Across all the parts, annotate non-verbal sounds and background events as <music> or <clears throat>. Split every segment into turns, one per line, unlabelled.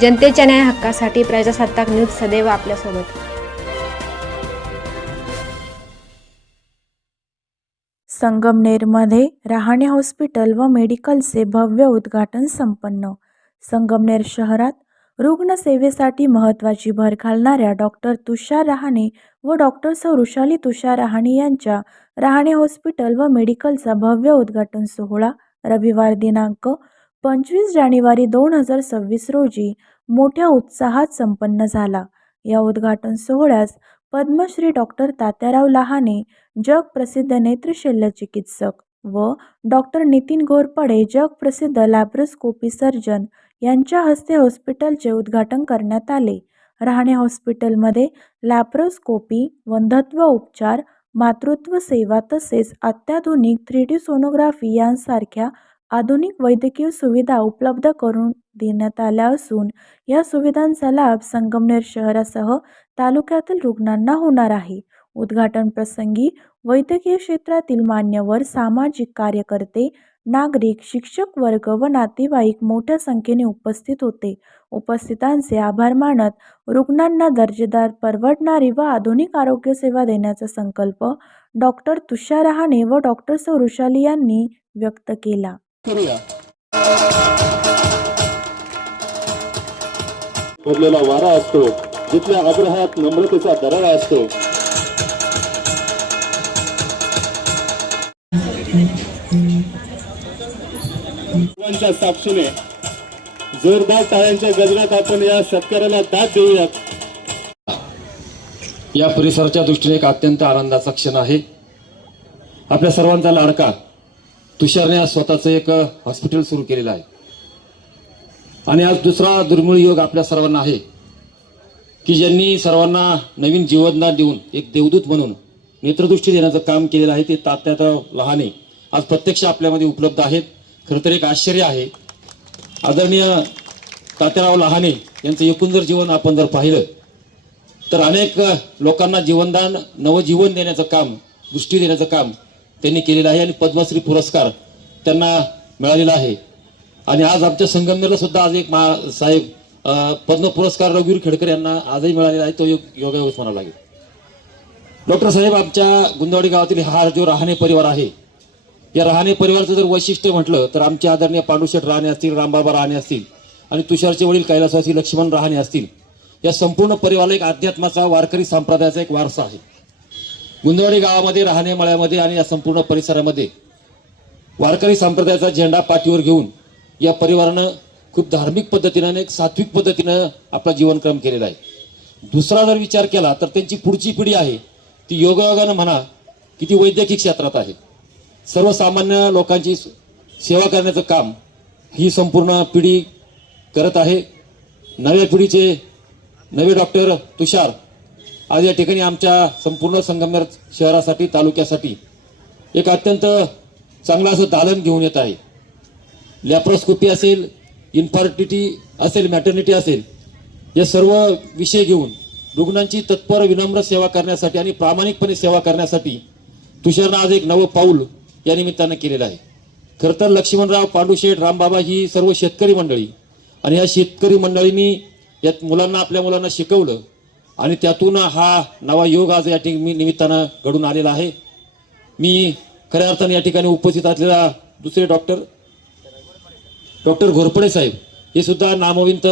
जनतेच्या न्याय हक्कासाठी प्रजासत्ताक न्यूज सदैव आपल्यासोबत.
संगमनेरमध्ये रहाणे हॉस्पिटल व मेडिकलचे भव्य उद्घाटन संपन्न. संगमनेर शहरात रुग्णसेवेसाठी महत्त्वाची भर घालणाऱ्या डॉक्टर तुषार रहाणे व डॉक्टर सौ वृषाली तुषार रहाणे यांच्या रहाणे हॉस्पिटल व मेडिकलचा भव्य उद्घाटन सोहळा रविवार दिनांक पंचवीस जानेवारी दोन हजार सव्वीस रोजी मोठ्या उत्साहात संपन्न झाला. या उद्घाटन सोहळ्यास पद्मश्री डॉक्टर तात्याराव लहाने जगप्रसिद्ध नेत्रशल्य चिकित्सक व डॉक्टर नितीन घोरपडे जगप्रसिद्ध लॅब्रोस्कोपी सर्जन यांच्या हस्ते हॉस्पिटलचे उद्घाटन करण्यात आले. राहणे हॉस्पिटलमध्ये लॅप्रोस्कोपी वंधत्व उपचार मातृत्व सेवा तसेच अत्याधुनिक थ्री डी सोनोग्राफी यांसारख्या आधुनिक वैद्यकीय सुविधा उपलब्ध करून देण्यात आल्या असून या सुविधांचा लाभ संगमनेर शहरासह तालुक्यातील रुग्णांना होणार आहे. उद्घाटन प्रसंगी वैद्यकीय क्षेत्रातील मान्यवर सामाजिक कार्यकर्ते नागरिक शिक्षक वर्ग व नातेवाईक मोठ्या संख्येने उपस्थित होते. उपस्थितांचे आभार मानत रुग्णांना दर्जेदार परवडणारी व आधुनिक आरोग्य सेवा देण्याचा संकल्प डॉक्टर तुषार रहाणे व डॉक्टर सौ यांनी व्यक्त केला.
भरलेला वारा असतो जिथल्या आग्रहात नम्रतेचा दरारा असतो. साक्षीने जोरदार टाळ्यांच्या गजरात आपण या शेतकऱ्याला दाद देऊयात.
या परिसराच्या दृष्टीने एक अत्यंत आनंदाचा क्षण आहे. आपल्या सर्वांचा लाडका तुषारने स्वतःचं एक हॉस्पिटल सुरू केलेलं आहे. आणि आज दुसरा दुर्मिळ योग आपल्या सर्वांना आहे की ज्यांनी सर्वांना नवीन जीवनदान देऊन एक देवदूत म्हणून नेत्रदृष्टी देण्याचं काम केलेलं आहे ते तात्याराव लहाने आज प्रत्यक्ष आपल्यामध्ये उपलब्ध आहेत. खरं तर एक आश्चर्य आहे. आदरणीय तात्याराव लहाने यांचं एकूण जर जीवन आपण जर पाहिलं तर अनेक लोकांना जीवनदान नवजीवन देण्याचं काम दृष्टी देण्याचं काम त्यांनी केलेलं आहे आणि पद्मश्री पुरस्कार त्यांना मिळालेला आहे. आणि आज आमच्या संगमनेरला सुद्धा आज एक मा साहेब पद्म पुरस्कार रघुवीर खेडकर यांना आजही मिळालेला आहे. तो योग योगायोगच म्हणावा लागेल. डॉक्टर साहेब आमच्या गुंदवाडी गावातील हा जो रहाणे परिवार आहे या राहणे परिवाराचं जर वैशिष्ट्य म्हटलं तर आमचे आदरणीय पांडुशेठ राहणे असतील रामबाबा राहणे असतील आणि तुषारचे वडील कैलासवासी लक्ष्मण राहणे असतील या संपूर्ण परिवाराला एक अध्यात्माचा वारकरी संप्रदायाचा एक वारसा आहे. गुंदवाडी गावामध्ये राहणे मळ्यामध्ये आणि या संपूर्ण परिसरामध्ये वारकरी संप्रदायाचा झेंडा पाठीवर घेऊन या परिवारानं खूप धार्मिक पद्धतीनं आणि एक सात्विक पद्धतीनं आपला जीवनक्रम केलेला आहे. दुसरा जर विचार केला तर त्यांची पुढची पिढी आहे ती योगायोगानं म्हणा की ती वैद्यकीय क्षेत्रात आहे. सर्वसामान्य लोकांची सेवा करण्याचं काम ही संपूर्ण पिढी करत आहे. नव्या पिढीचे नवे डॉक्टर तुषार आज या ठिकाणी आमच्या संपूर्ण संगमनेर शहरासाठी तालुक्यासाठी एक अत्यंत चांगलं असं दालन घेऊन येत आहे. लॅप्रोस्कोपी असेल इन्फर्टिटी असेल मॅटर्निटी असेल या सर्व विषय घेऊन रुग्णांची तत्पर विनम्र सेवा करण्यासाठी आणि प्रामाणिकपणे सेवा करण्यासाठी तुषारनं आज एक नवं पाऊल या निमित्तानं केलेलं आहे. खरं तर लक्ष्मणराव पांडुशेठ रामबाबा ही सर्व शेतकरी मंडळी आणि या शेतकरी मंडळींनी यात मुलांना आपल्या मुलांना शिकवलं आणि त्यातून हा नवा योग आज या ठिकाणी निमित्तानं घडून आलेला आहे. मी खऱ्या अर्थाने या ठिकाणी उपस्थित असलेला दुसरे डॉक्टर डॉक्टर घोरपडे साहेब हे सुद्धा नामविंत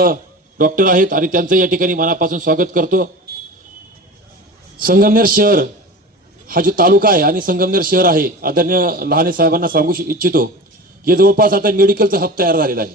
डॉक्टर आहेत आणि त्यांचं या ठिकाणी मनापासून स्वागत करतो. संगमनेर शहर हा जो तालुका आहे आणि संगमनेर शहर आहे आदरणीय लहाने साहेबांना सांगू श- इच्छितो हे जवळपास आता मेडिकलचा हब तयार झालेला आहे.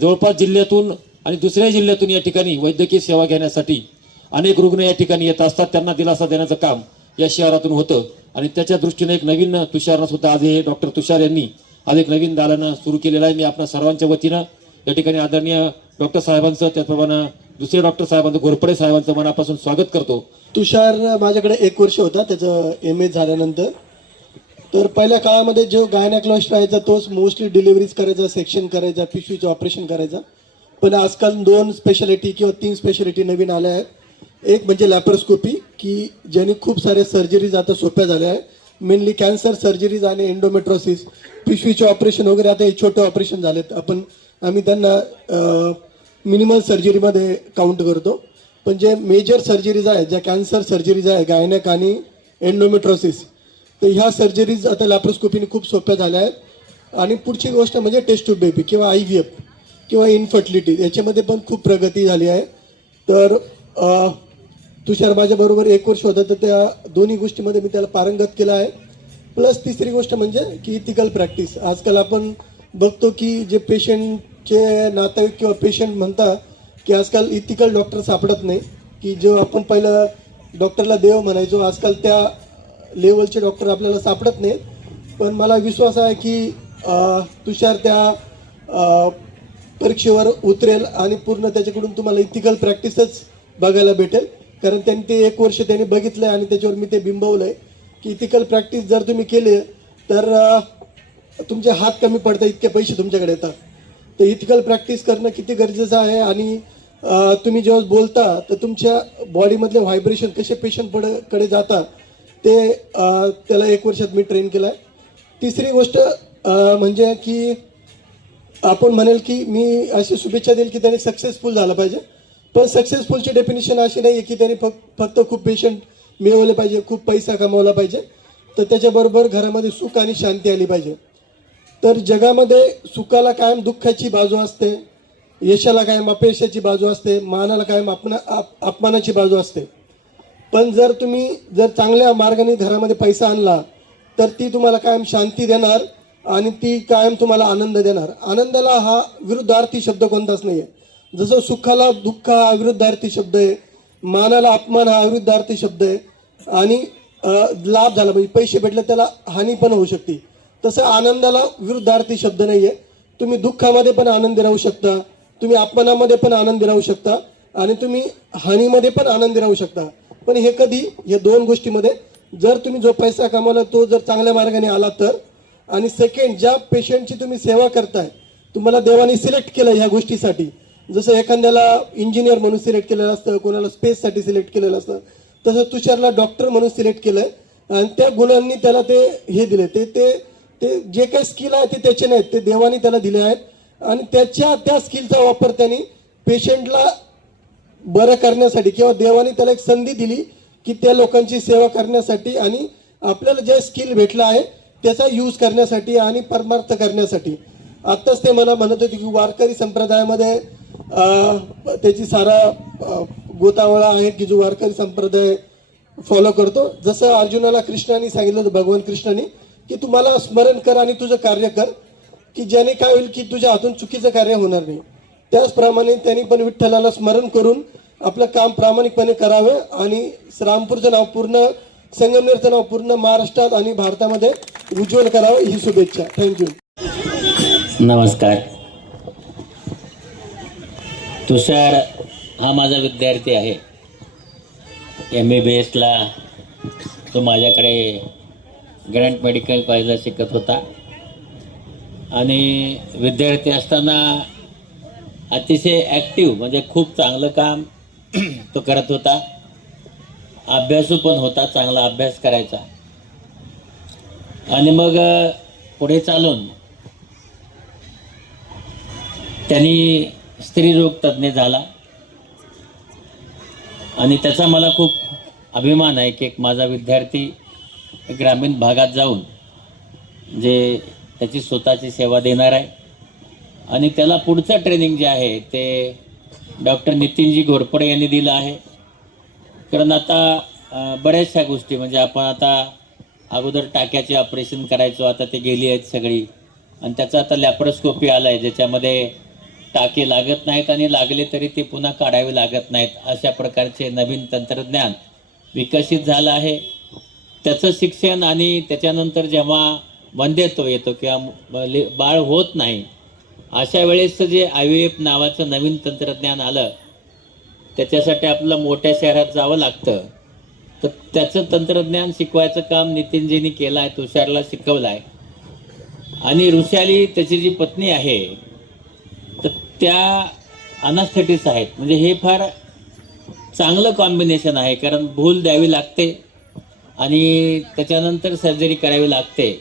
जवळपास जिल्ह्यातून आणि दुसऱ्या जिल्ह्यातून या ठिकाणी वैद्यकीय सेवा घेण्यासाठी अनेक रुग्ण या ठिकाणी येत असतात. त्यांना दिलासा देण्याचं काम या शहरातून होतं. आणि त्याच्या दृष्टीने एक नवीन तुषारनं सुद्धा आज हे डॉक्टर तुषार यांनी आज एक नवीन दालनं सुरू केलेलं आहे. मी आपल्या सर्वांच्या वतीनं या ठिकाणी आदरणीय डॉक्टर साहेबांचं त्याचप्रमाणे दुसरे डॉक्टर साहेबांचं घोरपडे साहेबांचं मनापासून स्वागत करतो.
तुषार माझ्याकडे एक वर्ष होता त्याचं एम ए झाल्यानंतर. तर पहिल्या काळामध्ये जो गायनाक्लॉस्ट राहायचा तोच मोस्टली डिलिव्हरीज करायचा सेक्शन करायचा पिशवीचं ऑपरेशन करायचा. पण आजकाल दोन स्पेशालिटी किंवा तीन स्पेशालिटी नवीन आल्या आहेत. एक म्हणजे लॅप्रोस्कोपी की ज्याने खूप साऱ्या सर्जरीज आता सोप्या झाल्या आहे मेनली कॅन्सर सर्जरीज आणि एंडोमेट्रोसिस पिशवीचे ऑपरेशन वगैरे आता हे छोटे ऑपरेशन झालेत. आपण आम्ही त्यांना मिनिमल सर्जरीमध्ये काउंट करतो. पण जे मेजर सर्जरीज आहेत ज्या कॅन्सर सर्जरीज आहे गायनक आणि एन्डोमेट्रोसिस तर ह्या सर्जरीज आता लॅप्रोस्कोपीने खूप सोप्या झाल्या आहेत. आणि पुढची गोष्ट म्हणजे टेस्ट टू बेबी किंवा आय व्ही एफ किंवा इन्फर्टिलिटी याच्यामध्ये पण खूप प्रगती झाली आहे. तर तुषार माझ्याबरोबर एक वर्ष होतं तर त्या दोन्ही गोष्टीमध्ये मी त्याला पारंगत केलं आहे. प्लस तिसरी गोष्ट म्हणजे की इथिकल प्रॅक्टिस आजकाल आपण बघतो की जे पेशंटचे नातेवाईक किंवा पेशंट म्हणतात की आजकाल इथिकल डॉक्टर सापडत नाही. की जो आपण पहिलं डॉक्टरला देव म्हणायचो आजकाल त्या लेवलचे डॉक्टर आपल्याला सापडत नाहीत. पण मला विश्वास आहे की तुषार त्या परीक्षेवर उतरेल आणि पूर्ण त्याच्याकडून तुम्हाला इथिकल प्रॅक्टिसच बघायला भेटेल. कारण त्यांनी ते एक वर्ष त्यांनी बघितलंय आणि त्याच्यावर मी ते बिंबवलंय की इथिकल प्रॅक्टिस जर तुम्ही केली तर तुमचे हात कमी पडतात इतके पैसे तुमच्याकडे येतात. तर इथिकल प्रॅक्टिस करणं किती गरजेचं आहे आणि तुम्ही जेव्हा बोलता तर तुमच्या बॉडीमधले व्हायब्रेशन कसे पेशंटकडे जातात ते त्याला एक वर्षात मी ट्रेन केलं आहे तिसरी गोष्ट म्हणजे की आपण म्हणेल की मी अशी शुभेच्छा देईल की त्याने सक्सेसफुल झालं पाहिजे. पण सक्सेसफुलची डेफिनेशन अशी नाही आहे की त्याने फक्त फक्त खूप पेशंट मिळवले पाहिजे खूप पैसा कमावला पाहिजे. तर त्याच्याबरोबर घरामध्ये सुख आणि शांती आली पाहिजे. तर जगामध्ये सुखाला कायम दुःखाची बाजू असते यशाला कायम अपयशाची बाजू असते मानाला कायम अपना आप अपमानाची बाजू असते. पण जर तुम्ही जर चांगल्या मार्गाने घरामध्ये पैसा आणला तर ती तुम्हाला कायम शांती देणार आणि ती कायम तुम्हाला आनंद देणार. आनंदाला हा विरुद्धार्थी शब्द कोणताच नाही आहे जसं सुखाला दुःख हा विरुद्धार्थी शब्द आहे मानाला अपमान हा अविरुद्धार्थी शब्द आहे आणि लाभ झाला म्हणजे पैसे भेटले त्याला हानी पण होऊ शकते. तसं आनंदाला विरुद्धार्थी शब्द नाही आहे तुम्ही दुःखामध्ये पण आनंदी राहू शकता तुम्ही अपमानामध्ये पण आनंदी राहू शकता आणि तुम्ही हानीमध्ये पण आनंदी राहू शकता. पण हे कधी या दोन गोष्टीमध्ये जर तुम्ही जो पैसा कमावला तो जर चांगल्या मार्गाने आला तर आणि सेकंड ज्या पेशंटची तुम्ही सेवा करताय तुम्हाला देवाने सिलेक्ट केलं ह्या गोष्टीसाठी जसं एखाद्याला इंजिनियर म्हणून सिलेक्ट केलेलं असतं कोणाला स्पेससाठी सिलेक्ट केलेलं असतं तसं तुषारला डॉक्टर म्हणून सिलेक्ट केलंय. आणि त्या गुणांनी त्याला ते हे दिले ते ते ते जे काही स्किल आहे ते त्याचे नाहीत ते देवाने त्याला दिले आहेत. आणि त्याच्या त्या स्किलचा वापर त्यांनी पेशंटला बरं करण्यासाठी किंवा देवाने त्याला एक संधी दिली की त्या लोकांची सेवा करण्यासाठी आणि आपल्याला जे स्किल भेटलं आहे त्याचा यूज करण्यासाठी आणि परमार्थ करण्यासाठी. आत्ताच ते मला म्हणत होते की वारकरी संप्रदायामध्ये त्याची सारा गोतावळा आहे की जो वारकरी संप्रदाय फॉलो करतो. जसं अर्जुनाला कृष्णाने सांगितलं भगवान कृष्णाने की तुम्हाला स्मरण कर आणि तुझं कार्य कर की ज्याने काय होईल की तुझ्या हातून चुकीचं कार्य होणार नाही. त्याचप्रमाणे त्यांनी पण विठ्ठलाला स्मरण करून आपलं काम प्रामाणिकपणे करावं आणि रामपूरचं नाव पूर्ण संगमनेरचं नाव पूर्ण महाराष्ट्रात आणि भारतामध्ये उज्ज्वल करावं ही शुभेच्छा. थँक्यू
नमस्कार. तुषार हा माझा विद्यार्थी आहे. एम बी बी एसला तो माझ्याकडे ग्रँट मेडिकल कॉलेजला शिकत होता. आणि विद्यार्थी असताना अतिशय ॲक्टिव्ह म्हणजे खूप चांगलं काम <clears throat> तो करत होता. अभ्यासू पण होता चांगला अभ्यास करायचा. आणि मग पुढे चालून त्यांनी स्त्रीरोग तज्ज्ञ झाला. आणि त्याचा मला खूप अभिमान आहे की एक माझा विद्यार्थी ग्रामीण भागात जाऊन जे त्याची स्वतःची सेवा देणार आहे. आणि त्याला पुढचं ट्रेनिंग जे आहे ते डॉक्टर नितीनजी घोरपडे यांनी दिलं आहे. कारण आता बऱ्याचशा गोष्टी म्हणजे आपण आता अगोदर टाक्याचे ऑपरेशन करायचो आता ते गेली आहेत सगळी. आणि त्याचा आता लॅप्रोस्कोपी आला आहे ज्याच्यामध्ये टाके लागत नाहीत आणि लागले तरी ते पुन्हा काढावे लागत नाहीत अशा प्रकारचे नवीन तंत्रज्ञान विकसित झालं आहे. त्याचं शिक्षण आणि त्याच्यानंतर जेव्हा वंध्यत्व येतो किंवा बाळ होत नाही अशा वेळेसचं जे आय व्ही एफ नावाचं नवीन तंत्रज्ञान आलं त्याच्यासाठी आपल्याला मोठ्या शहरात जावं लागतं. तर त्याचं तंत्रज्ञान शिकवायचं काम नितीनजींनी केलं आहे तुषारला शिकवलं आहे आणि ऋषाली त्याची जी पत्नी आहे त्या अनास्थेटिस आहेत. म्हणजे हे फार चांगलं कॉम्बिनेशन आहे. कारण भूल द्यावी लागते आणि त्याच्यानंतर सर्जरी करावी लागते.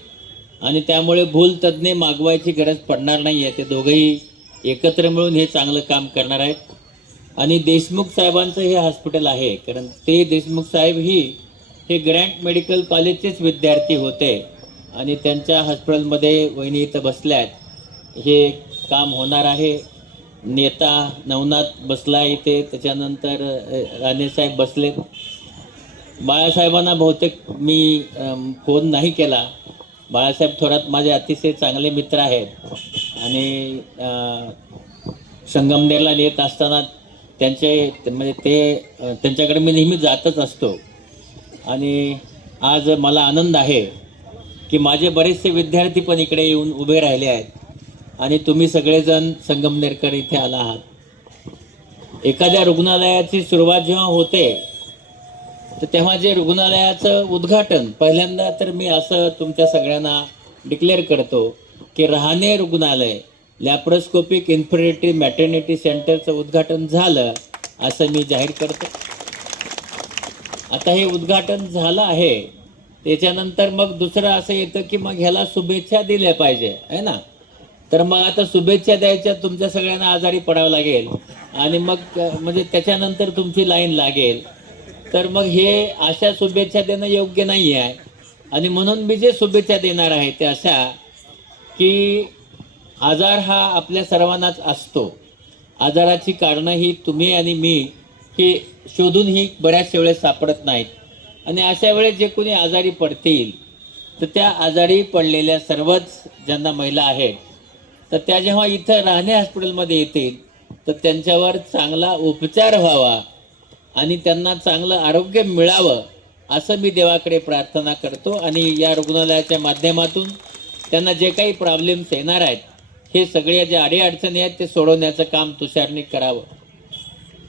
आणि त्यामुळे भूल तज्ज्ञ मागवायची गरज पडणार नाही आहे ते दोघंही एकत्र मिळून हे चांगलं काम करणार आहेत. आणि देशमुख साहेबांचं हे हॉस्पिटल आहे. कारण ते देशमुख साहेब ही हे ग्रँट मेडिकल कॉलेजचेच विद्यार्थी होते. आणि त्यांच्या हॉस्पिटलमध्ये वहिनी इथं बसल्या आहेत. हे काम होणार आहे. नेता नवनाथ बसला इथे त्याच्यानंतर राणेसाहेब बसले. बाळासाहेबांना बहुतेक मी फोन नाही केला. बाळासाहेब थोरात माझे अतिशय चांगले मित्र आहेत. आणि संगमनेरला येत असताना त्यांचे ते- म्हणजे ते त्यांच्याकडे मी नेहमी जातच असतो. आणि आज मला आनंद आहे की माझे बरेचसे विद्यार्थी पण इकडे येऊन उभे राहिले आहेत. आणि तुम्ही सगळेजण संगमनेरकर इथे आला आहात. एखाद्या रुग्णालयाची सुरुवात जेव्हा होते तर तेव्हा जे रुग्णालयाचं उद्घाटन पहिल्यांदा तर मी असं तुमच्या सगळ्यांना डिक्लेअर करतो की रहाणे रुग्णालय लॅप्रोस्कोपिक इन्फिनिटी मॅटर्निटी सेंटरचं उद्घाटन झालं असं मी जाहीर करतो. आता हे उद्घाटन झालं आहे त्याच्यानंतर मग दुसरं असं येतं की मग ह्याला शुभेच्छा दिल्या पाहिजे आहे ना? तर मग आता शुभेच्छा द्यायच्या तुमच्या सगळ्यांना आजारी पडावं लागेल. आणि मग म्हणजे त्याच्यानंतर तुमची लाईन लागेल. तर मग हे अशा शुभेच्छा देणं योग्य नाही आहे आणि म्हणून मी जे शुभेच्छा देणार आहे ते अशा की आजार हा आपल्या सर्वांनाच असतो. आजाराची कारणं ही तुम्ही आणि मी की शोधून ही बऱ्याचशा वेळेस सापडत नाहीत. आणि अशा वेळेस जे कोणी आजारी पडतील तर त्या आजारी पडलेल्या सर्वच ज्यांना महिला आहेत तर त्या जेव्हा इथं राहणे हॉस्पिटलमध्ये येतील तर त्यांच्यावर चांगला उपचार व्हावा आणि त्यांना चांगलं आरोग्य मिळावं असं मी देवाकडे प्रार्थना करतो. आणि या रुग्णालयाच्या माध्यमातून त्यांना जे काही प्रॉब्लेम्स येणार आहेत हे सगळ्या ज्या अडीअडचणी आहेत ते सोडवण्याचं काम तुषारने करावं.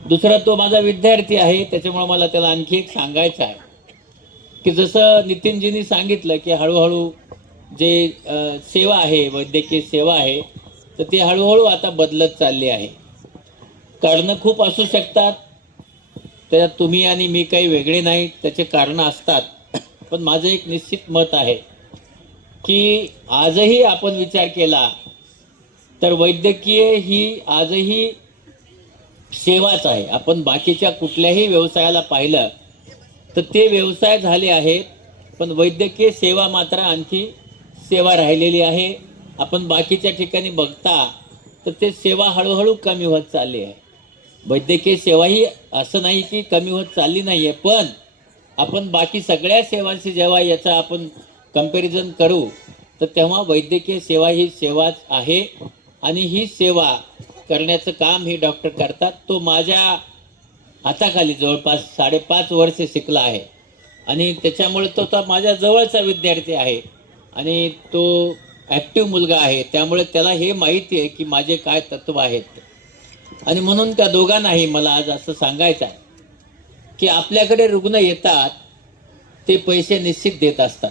दुसरा तो माझा विद्यार्थी आहे त्याच्यामुळे मला त्याला आणखी एक सांगायचं आहे. की जसं नितीनजींनी सांगितलं की हळूहळू जे सेवा आहे वैद्यकीय सेवा आहे तर ती हळूहळू आता बदलत चालली आहे. कारणं खूप असू शकतात त्याच्यात तुम्ही आणि मी काही वेगळे नाही त्याचे कारणं असतात. पण माझं एक निश्चित मत आहे की आजही आपण विचार केला तर वैद्यकीय ही आजही सेवाच आहे. आपण बाकीच्या कुठल्याही व्यवसायाला पाहिलं तर ते व्यवसाय झाले आहेत पण वैद्यकीय सेवा मात्र आणखी सेवा राहिलेली आहे. आपण बाकीच्या ठिकाणी बघता तर ते सेवा हळूहळू कमी होत चालली आहे. वैद्यकीय सेवा ही असं नाही की कमी होत चालली नाही आहे पण आपण बाकी सगळ्या सेवांशी जेव्हा याचा आपण कंपॅरिझन करू तर तेव्हा वैद्यकीय सेवा ही सेवाच आहे आणि ही सेवा करण्याचं काम हे डॉक्टर करतात. तो माझ्या हाताखाली जवळपास साडेपाच वर्ष शिकला आहे. आणि त्याच्यामुळे तो तर माझ्या जवळचा विद्यार्थी आहे. आणि तो ॲक्टिव्ह मुलगा आहे त्यामुळे त्याला हे माहिती आहे की माझे काय तत्व आहेत. आणि म्हणून त्या दोघांनाही मला आज असं सांगायचं आहे की आपल्याकडे रुग्ण येतात ते पैसे निश्चित देत असतात.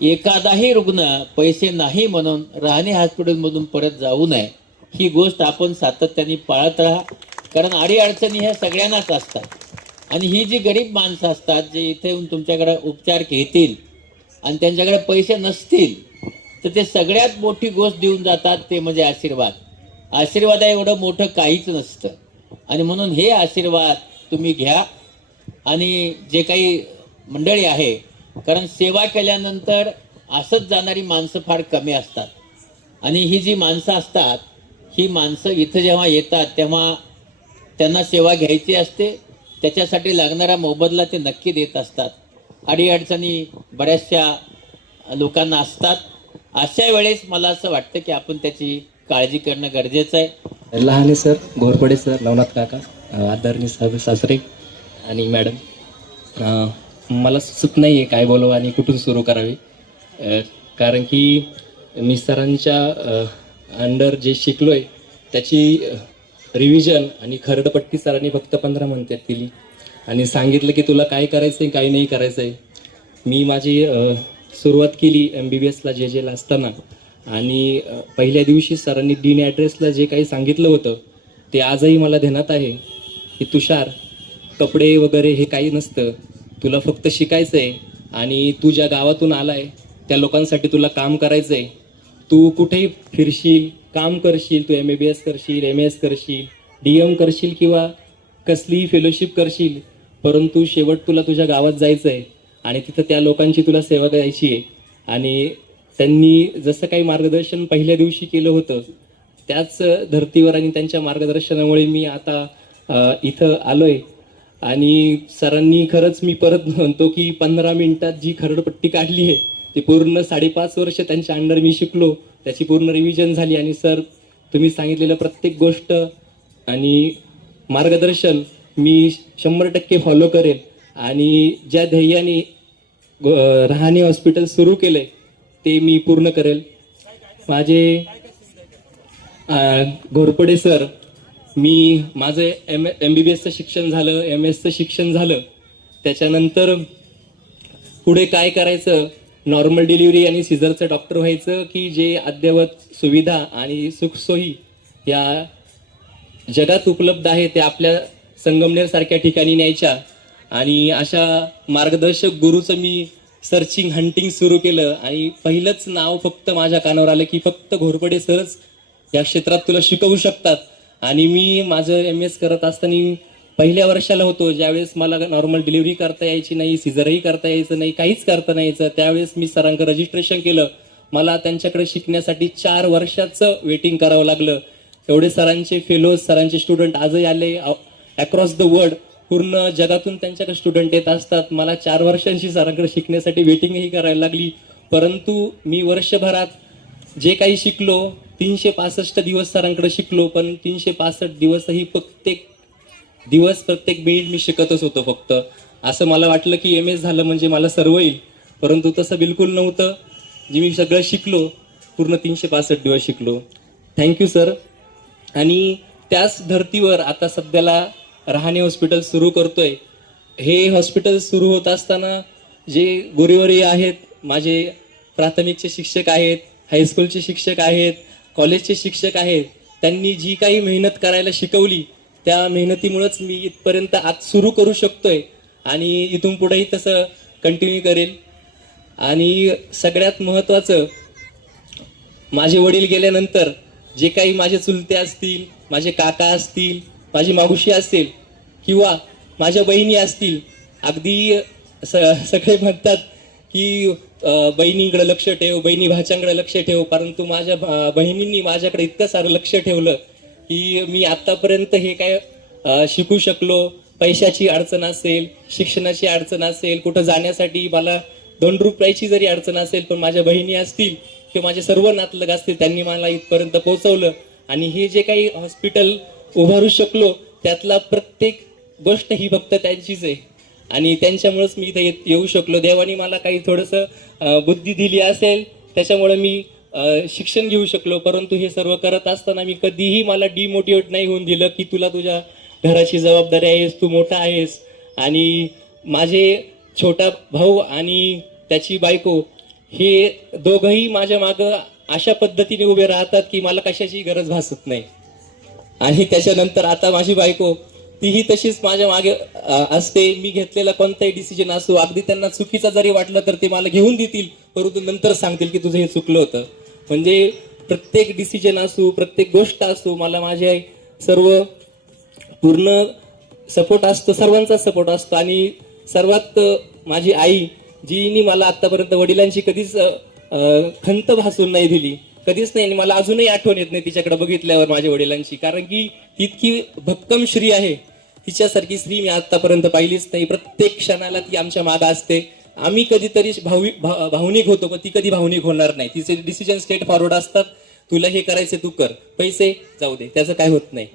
एखादाही रुग्ण पैसे नाही म्हणून राहणे हॉस्पिटलमधून परत जाऊ नये. ही गोष्ट आपण सातत्याने पाळत राहा. कारण अडीअडचणी ह्या सगळ्यांनाच असतात. आणि ही जी गरीब माणसं असतात जे इथे येऊन तुमच्याकडे उपचार घेतील आणि त्यांच्याकडे पैसे नसतील तर ते सगळ्यात मोठी गोष्ट देऊन जातात ते म्हणजे आशीर्वाद. आशीर्वाद एवढं मोठं काहीच नसतं. आणि म्हणून हे आशीर्वाद तुम्ही घ्या. आणि जे काही मंडळी आहे कारण सेवा केल्यानंतर असंच जाणारी माणसं फार कमी असतात. आणि ही जी माणसं असतात ही माणसं इथं जेव्हा येतात तेव्हा त्यांना सेवा घ्यायची असते. त्याच्यासाठी लागणारा मोबदला ते नक्की देत असतात. अडीअडचणी बऱ्याचशा लोकांना असतात. अशा वेळेस मला असं वाटतं की आपण त्याची काळजी करणं गरजेचं आहे.
लहाने सर घोरपडे सर नवनाथ काका आदरणीय साहेब सासरे आणि मॅडम. मला सुचत नाही आहे काय बोलावं आणि कुठून सुरू करावे. कारण की मी सरांच्या अंडर जे शिकलो आहे त्याची रिव्हिजन आणि खरडपट्टी सरांनी फक्त पंधरा म्हणतात दिली आणि सांगितलं की तुला काय करायचं आहे काय नाही करायचं आहे मी माझी सुरुवात केली एम बी बी एसला जे जेला असताना आणि पहिल्या दिवशी सरांनी डीन ॲड्रेसला जे काही सांगितलं होतं ते आजही मला ध्यानात आहे. की तुषार कपडे वगैरे हे काही नसतं. तुला फक्त शिकायचं आहे आणि तू ज्या गावातून आला आहे त्या लोकांसाठी तुला काम करायचं आहे तू कुठेही फिरशील काम करशील तू एम बी बी एस करशील एम एस करशील डी एम करशील किंवा कसलीही फेलोशिप करशील परंतु शेवट तुला तुझ्या गावात जायचं आहे आणि तिथं त्या लोकांची तुला सेवा द्यायची आहे. आणि त्यांनी जसं काही मार्गदर्शन पहिल्या दिवशी केलं होतं त्याच धर्तीवर आणि त्यांच्या मार्गदर्शनामुळे मी आता इथं आलोय. आणि सरांनी खरंच मी परत म्हणतो की पंधरा मिनिटात जी खरडपट्टी काढली आहे ती पूर्ण साडेपाच वर्ष त्यांच्या अंडर मी शिकलो. त्याची पूर्ण रिव्हिजन झाली. आणि सर तुम्ही सांगितलेलं प्रत्येक गोष्ट आणि मार्गदर्शन मी शंभर टक्के फॉलो करेन. आणि ज्या ध्येयाने ग- रहाणे हॉस्पिटल सुरू केले ते मी पूर्ण करेल. माझे घोरपडे सर मी माझं एम एम बी बी एसचं शिक्षण झालं एम एसचं शिक्षण झालं. त्याच्यानंतर पुढे काय करायचं? नॉर्मल डिलिव्हरी आणि सिझरचं डॉक्टर व्हायचं की जे अद्ययावत सुविधा आणि सुखसोयी या जगात उपलब्ध आहे ते आपल्या संगमनेर सारख्या ठिकाणी न्यायच्या. आणि अशा मार्गदर्शक गुरुचं मी सर्चिंग हंटिंग सुरू केलं. आणि पहिलंच नाव फक्त माझ्या कानावर आलं की फक्त घोरपडे सरच या क्षेत्रात तुला शिकवू शकतात. आणि मी माझं एम एस करत असताना पहिल्या वर्षाला होतो. ज्यावेळेस मला नॉर्मल डिलिव्हरी करता यायची नाही सिझरही करता यायचं नाही काहीच करता नाही यायचं. त्यावेळेस मी सरांकडे रजिस्ट्रेशन केलं. मला त्यांच्याकडे शिकण्यासाठी चार वर्षाचं वेटिंग करावं लागलं. एवढे सरांचे फेलोज सरांचे स्टुडंट आजही आले. अक्रॉस द वर्ल्ड पूर्ण जगातून त्यांच्याकडे स्टुडंट येत असतात. मला चार वर्षांशी सरांकडे शिकण्यासाठी वेटिंगही करायला लागली. परंतु मी वर्षभरात जे काही शिकलो तीनशे पासष्ट दिवस सरांकडे शिकलो पण तीनशे पासष्ट दिवसही प्रत्येक दिवस प्रत्येक मिनिट मी शिकतच होतो फक्त. असं मला वाटलं की एम एस झालं म्हणजे मला सर्व येईल. परंतु तसं बिलकुल नव्हतं. जे मी सगळं शिकलो पूर्ण तीनशे पासष्ट दिवस शिकलो. थँक्यू सर आणि त्याच धर्तीवर आता सध्याला रहाणे हॉस्पिटल सुरू करतोय. हे हॉस्पिटल सुरू होत असताना जे गुरुवरी आहेत माझे प्राथमिकचे शिक्षक आहेत हायस्कूलचे शिक्षक आहेत कॉलेजचे शिक्षक आहेत त्यांनी जी काही मेहनत करायला शिकवली त्या मेहनतीमुळेच मी इथपर्यंत आज सुरू करू शकतोय आणि इथून पुढेही तसं कंटिन्यू करेल. आणि सगळ्यात महत्त्वाचं माझे वडील गेल्यानंतर जे काही माझे चुलते असतील माझे काका असतील माझी मावशी असेल किंवा माझ्या बहिणी असतील अगदी स सगळे म्हणतात की अं, बहिणीकडे लक्ष ठेव बहिणी भाच्याकडे लक्ष ठेव परंतु माझ्या भा- बहिणींनी माझ्याकडे इतकं सारं लक्ष ठेवलं की मी आत्तापर्यंत हे काय शिकू शकलो. पैशाची अडचण असेल शिक्षणाची अडचण असेल कुठं जाण्यासाठी मला दोन रुपयाची जरी अडचण असेल पण माझ्या बहिणी असतील किंवा माझे सर्व नातलग असतील त्यांनी मला इथपर्यंत पोहोचवलं. आणि हे जे काही हॉस्पिटल उभारू शकलो त्यातला प्रत्येक गोष्ट ही फक्त त्यांचीच आहे. आणि त्यांच्यामुळेच मी इथे येत- येऊ शकलो. देवाने मला काही थोडंसं बुद्धी दिली असेल त्याच्यामुळे मी शिक्षण घेऊ शकलो. परंतु हे सर्व करत असताना मी कधीही मला डिमोटिवेट नाही होऊन दिलं की तुला तुझ्या घराची जबाबदारी आहेस तू मोठा आहेस. आणि माझे छोटा भाऊ आणि त्याची बायको हे दोघंही माझ्या मागं अशा पद्धतीने उभे राहतात की मला कशाची गरज भासत नाही. आणि त्याच्यानंतर आता माझी बायको तीही तशीच माझ्या मागे असते. मी घेतलेला कोणताही डिसिजन असो अगदी त्यांना चुकीचा जरी वाटलं तर ते मला घेऊन देतील परंतु नंतर सांगतील की तुझं हे चुकलं होतं. म्हणजे प्रत्येक डिसिजन असो प्रत्येक गोष्ट असो मला माझे सर्व पूर्ण सपोर्ट असतो सर्वांचा सपोर्ट असतो. आणि सर्वात माझी आई जीनी मला आतापर्यंत वडिलांची कधीच खंत भासून नाही दिली. कधीच नाही आणि मला अजूनही आठवण येत नाही तिच्याकडे बघितल्यावर माझ्या वडिलांची कारण की इतकी भक्कम श्री आहे. तिच्यासारखी स्त्री मी आतापर्यंत पाहिलीच नाही. प्रत्येक क्षणाला ती आमच्या मागा असते. आम्ही कधीतरी भावी भा- भावनिक होतो पण ती कधी भावनिक होणार नाही. तिचे डिसिजन स्टेट फॉरवर्ड असतात. तुला हे करायचं तू कर. पैसे जाऊ दे. त्याचं काय होत नाही.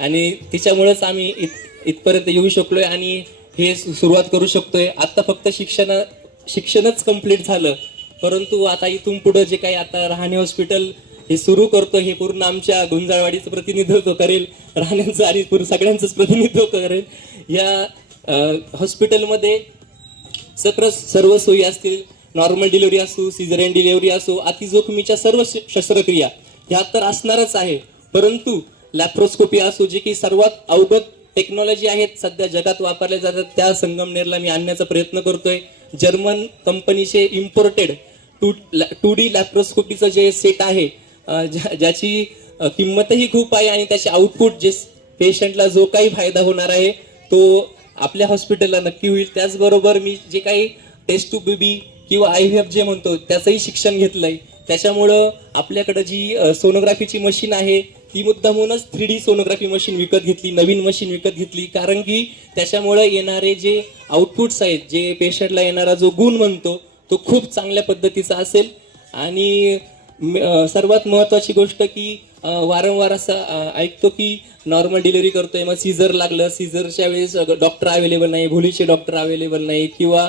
आणि तिच्यामुळेच आम्ही इत इथपर्यंत येऊ शकलोय आणि हे सुरुवात करू शकतोय. आता फक्त शिक्षण शिक्षणच कंप्लीट झालं. परंतु आता इथून पुढे जे काही आता राहणे हॉस्पिटल हे सुरू करतो हे पूर्ण आमच्या गुंजाळवाडीचं प्रतिनिधित्व करेल राहण्यांचं आणि पूर्ण सगळ्यांचंच प्रतिनिधित्व करेल. या हॉस्पिटलमध्ये सत्र सर्व सोयी असतील नॉर्मल डिलिव्हरी असो सिझरियन डिलिव्हरी असो अतिजोखमीच्या सर्व श- शस्त्रक्रिया ह्या तर असणारच आहे. परंतु लॅप्रोस्कोपी असो जे की सर्वात अवगत टेक्नॉलॉजी आहेत सध्या जगात वापरल्या जातात त्या संगमनेरला मी आणण्याचा प्रयत्न करतोय. जर्मन कंपनीचे इम्पोर्टेड टू टू डी लॅप्रोस्कोपीचं जे सेट आहे ज्या- ज्याची किंमतही खूप आहे आणि त्याचे आउटपुट जे पेशंटला जो काही फायदा होणार आहे तो आपल्या हॉस्पिटलला नक्की होईल. त्याचबरोबर मी जे काही टेस्ट टू बेबी किंवा आय व्ही एफ जे म्हणतो त्याचंही शिक्षण घेतलंय. त्याच्यामुळं आपल्याकडं जी सोनोग्राफीची मशीन आहे ती मुद्दामूनच थ्री डी सोनोग्राफी मशीन विकत घेतली नवीन मशीन विकत घेतली. कारण की त्याच्यामुळं येणारे जे आउटपुट्स आहेत जे पेशंटला येणारा जो गुण म्हणतो तो खूप चांगल्या पद्धतीचा असेल. आणि सर्वात महत्वाची गोष्ट की वारंवार असं ऐकतो की नॉर्मल डिलिव्हरी करतोय मग सीझर लागलं. सीझरच्या वेळेस डॉक्टर अवेलेबल नाही भुलीचे डॉक्टर अवेलेबल नाहीत किंवा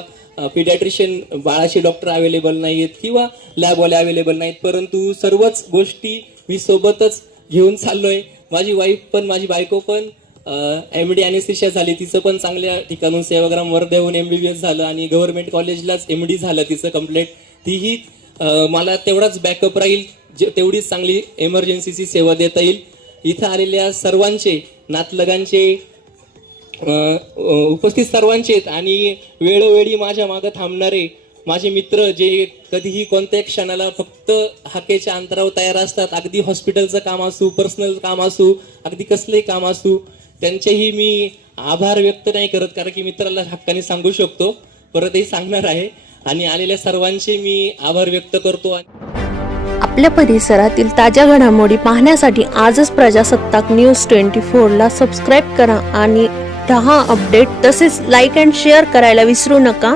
पिडॅट्रिशियन बाळाचे डॉक्टर अवेलेबल नाहीत किंवा लॅबवाले अवेलेबल नाहीत परंतु सर्वच गोष्टी मी सोबतच घेऊन चाललोय. माझी वाईफ पण माझी बायको पण एम डी अनेस्थिशिया झाली. तिचं पण चांगल्या ठिकाणून सेवाग्राम वर्ध्याहून एम बी बी एस झालं आणि गव्हर्नमेंट कॉलेजलाच एम डी झालं तिचं कंप्लीट तीही मला तेवढाच बॅकअप राहील जे तेवढीच चांगली एमर्जन्सीची सेवा देता येईल. इथं आलेल्या सर्वांचे नातलगांचे उपस्थित सर्वांचे आहेत आणि वेळोवेळी माझ्या मागं थांबणारे माझे मित्र जे कधीही कोणत्याही क्षणाला फक्त हाकेच्या अंतरावर तयार असतात अगदी हॉस्पिटलचं काम असू पर्सनल काम असू अगदी कसलंही काम असू त्यांचेही मी आभार व्यक्त नाही करत कारण की मित्राला हक्काने सांगू शकतो परतही सांगणार आहे. आणि आलेल्या सर्वांचे मी आभार व्यक्त करतो.
आपल्या परिसरातील ताज्या घडामोडी पाहण्यासाठी आजच प्रजासत्ताक न्यूज ट्वेंटी फोरला सबस्क्राईब करा आणि दहा अपडेट तसेच लाईक अँड शेअर करायला विसरू नका.